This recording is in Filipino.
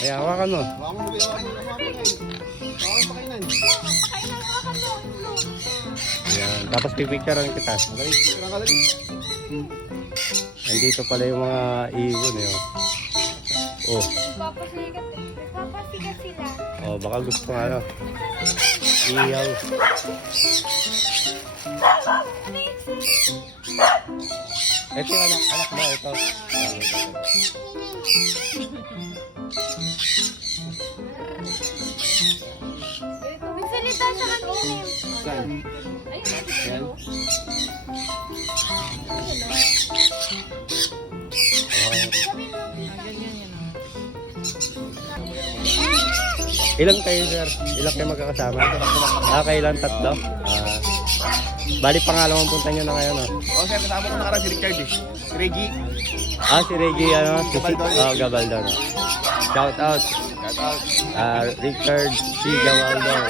Ay, hawakan mo. Hawakan mo, hawakan mo, hawakan mo. Hawakan pa kainan. Ayan. Tapos pipicturean kita. Madali, picture ang kadali. Andito pala yung mga ibon eh. Oh. Nagpapasikat sila. Oh, baka gusto nga ano. Iyaw. Ito yung anak ba? Ito. Magsalita sa kanina. Saan? Ayan. Ilang kayo, sir? Ilang kayo magkakasama? Kayo lang tatlo? Bali, pangalawang punta nyo na ngayon, no? Oh, sir, kasama ko nakaraan si Richard eh. Si Reggie. Si Reggie, ano? Gabaldon. Gabaldon. Shout out. Shout out. Richard C. Gabaldon.